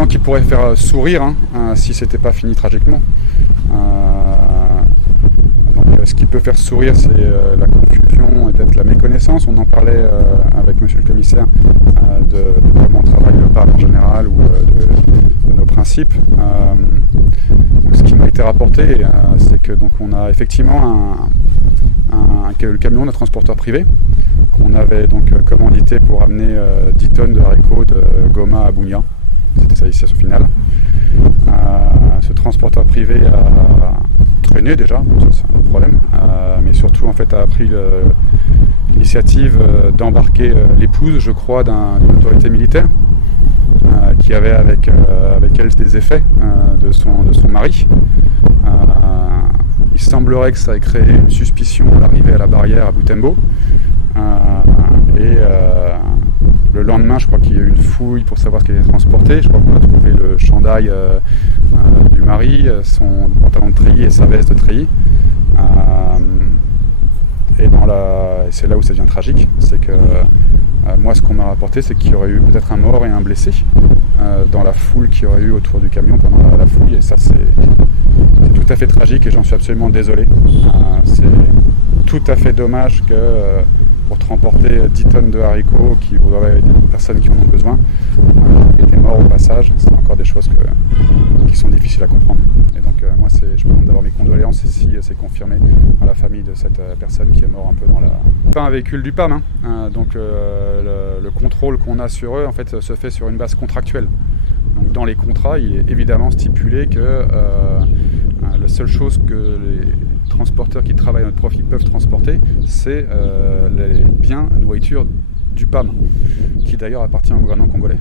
accident qui pourrait faire sourire si c'était pas fini tragiquement. Ce qui peut faire sourire, c'est la confusion et peut-être la méconnaissance. On en parlait avec monsieur le commissaire de comment travaille le PAM en général ou de nos principes. Donc, ce qui m'a été rapporté, c'est que donc, on a effectivement le camion d'un transporteur privé qu'on avait donc commandité pour amener 10 tonnes de haricots de Goma à Bunia. C'était sa destination finale. Ce transporteur privé a traîné déjà, ça c'est un autre problème, mais surtout en fait a pris l'initiative d'embarquer l'épouse, je crois, d'une autorité militaire qui avait avec elle des effets de son mari. Il semblerait que ça ait créé une suspicion à l'arrivée à la barrière à Butembo. Le lendemain, je crois qu'il y a eu une fouille pour savoir ce qui était transporté. Je crois qu'on a trouvé le chandail du mari, son pantalon de treillis et sa veste de treillis. Et c'est là où ça devient tragique. C'est que moi, ce qu'on m'a rapporté, c'est qu'il y aurait eu peut-être un mort et un blessé dans la foule qu'il y aurait eu autour du camion pendant la fouille. Et ça, c'est tout à fait tragique et j'en suis absolument désolé. C'est tout à fait dommage que pour transporter 10 tonnes de haricots qui vous avez des personnes qui en ont besoin, il y a des morts au passage. C'est encore des choses qui sont difficiles à comprendre. Et donc moi, je me demande d'avoir mes condoléances si c'est confirmé à la famille de cette personne qui est morte un peu dans la... Pas un véhicule du PAM, donc le contrôle qu'on a sur eux en fait se fait sur une base contractuelle. Donc dans les contrats, il est évidemment stipulé que la seule chose que les transporteurs qui travaillent à notre profit peuvent transporter, c'est les biens, nourriture du PAM, qui d'ailleurs appartient au gouvernement congolais.